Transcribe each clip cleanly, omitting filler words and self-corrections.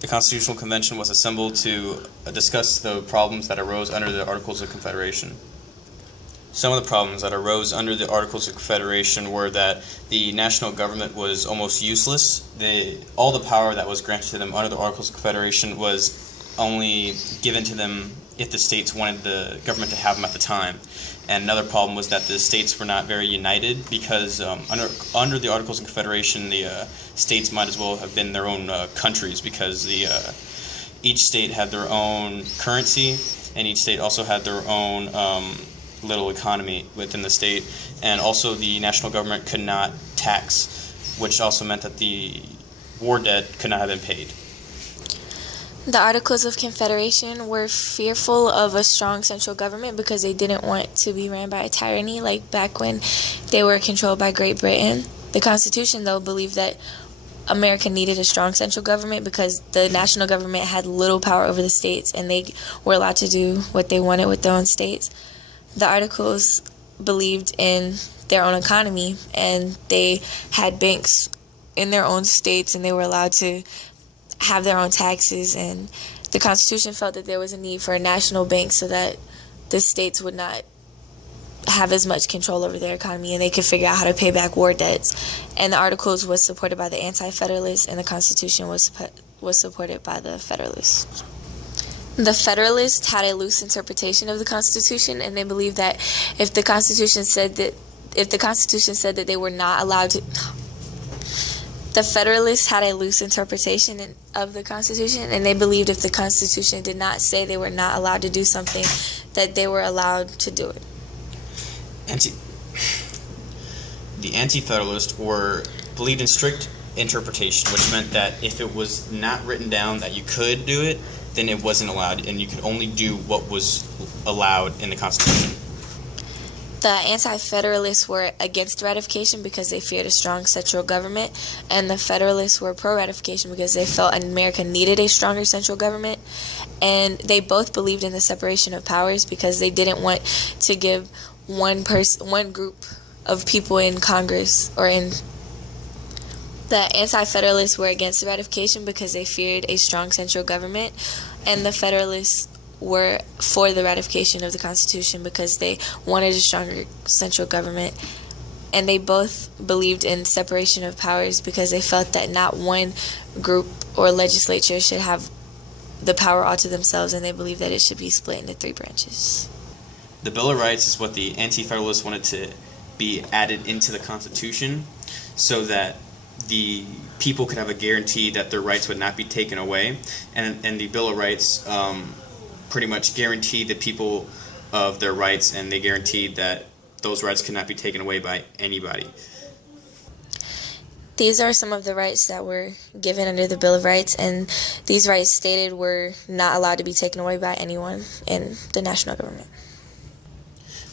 The Constitutional Convention was assembled to discuss the problems that arose under the Articles of Confederation. Some of the problems that arose under the Articles of Confederation were that the national government was almost useless. All the power that was granted to them under the Articles of Confederation was only given to them if the states wanted the government to have them at the time. And another problem was that the states were not very united because under the Articles of Confederation, the states might as well have been their own countries because each state had their own currency and each state also had their own little economy within the state, and also the national government could not tax, which also meant that the war debt could not have been paid. The Articles of Confederation were fearful of a strong central government because they didn't want to be ran by a tyranny like back when they were controlled by Great Britain. The Constitution, though, believed that America needed a strong central government because the national government had little power over the states and they were allowed to do what they wanted with their own states. The Articles believed in their own economy and they had banks in their own states and they were allowed to have their own taxes, and the Constitution felt that there was a need for a national bank so that the states would not have as much control over their economy and they could figure out how to pay back war debts. And the Articles was supported by the Anti-Federalists and the Constitution was supported by the Federalists. The Federalists had a loose interpretation of the Constitution, and they believed that if the Constitution said that they were not allowed to, the Federalists had a loose interpretation of the Constitution, and they believed if the Constitution did not say they were not allowed to do something, that they were allowed to do it. The Anti-Federalists believed in strict interpretation, which meant that if it was not written down that you could do it, then it wasn't allowed, and you could only do what was allowed in the Constitution. The Anti-Federalists were against ratification because they feared a strong central government, and the Federalists were pro-ratification because they felt America needed a stronger central government. And they both believed in the separation of powers because they didn't want to give one group of people in Congress or in. The Anti-Federalists were against ratification because they feared a strong central government, and the Federalists were for the ratification of the Constitution because they wanted a stronger central government. And they both believed in separation of powers because they felt that not one group or legislature should have the power all to themselves, and they believed that it should be split into 3 branches. The Bill of Rights is what the Anti-Federalists wanted to be added into the Constitution so that the people could have a guarantee that their rights would not be taken away, and the Bill of Rights pretty much guaranteed the people of their rights, and they guaranteed that those rights could not be taken away by anybody. These are some of the rights that were given under the Bill of Rights, and these rights stated were not allowed to be taken away by anyone in the national government.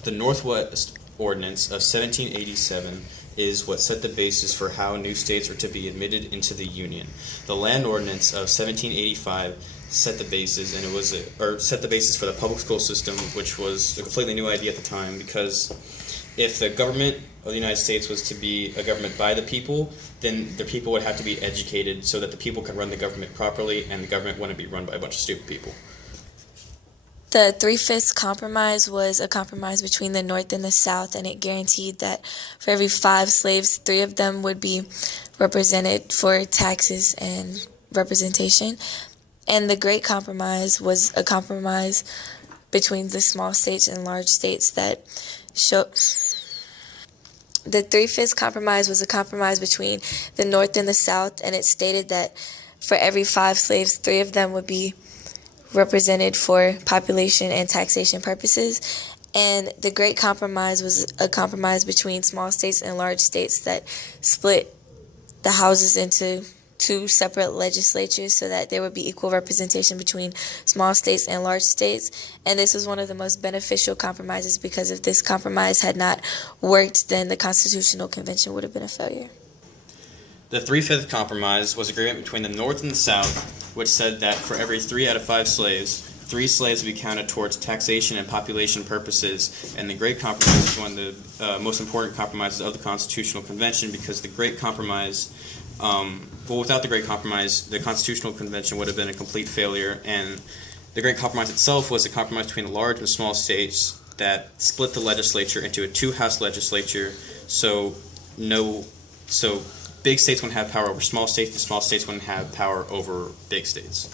The Northwest Ordinance of 1787 is what set the basis for how new states are to be admitted into the Union. The Land Ordinance of 1785 set the basis, and set the basis for the public school system, which was a completely new idea at the time, because if the government of the United States was to be a government by the people, then the people would have to be educated so that the people could run the government properly, and the government wouldn't be run by a bunch of stupid people. The Three-Fifths Compromise was a compromise between the North and the South, and it guaranteed that for every 5 slaves, 3 of them would be represented for taxes and representation. And the Great Compromise was a compromise between the small states and large states that showed. The Three-Fifths Compromise was a compromise between the North and the South, and it stated that for every 5 slaves, 3 of them would be represented for population and taxation purposes. And the Great Compromise was a compromise between small states and large states that split the houses into 2 separate legislatures so that there would be equal representation between small states and large states. And this was one of the most beneficial compromises because if this compromise had not worked, then the Constitutional Convention would have been a failure. The Three-Fifths Compromise was an agreement between the North and the South, which said that for every 3 out of 5 slaves, 3 slaves would be counted towards taxation and population purposes. And the Great Compromise is one of the most important compromises of the Constitutional Convention because the Great Compromise But without the Great Compromise, the Constitutional Convention would have been a complete failure, and the Great Compromise itself was a compromise between the large and small states that split the legislature into a two-house legislature. So big states wouldn't have power over small states, and small states wouldn't have power over big states.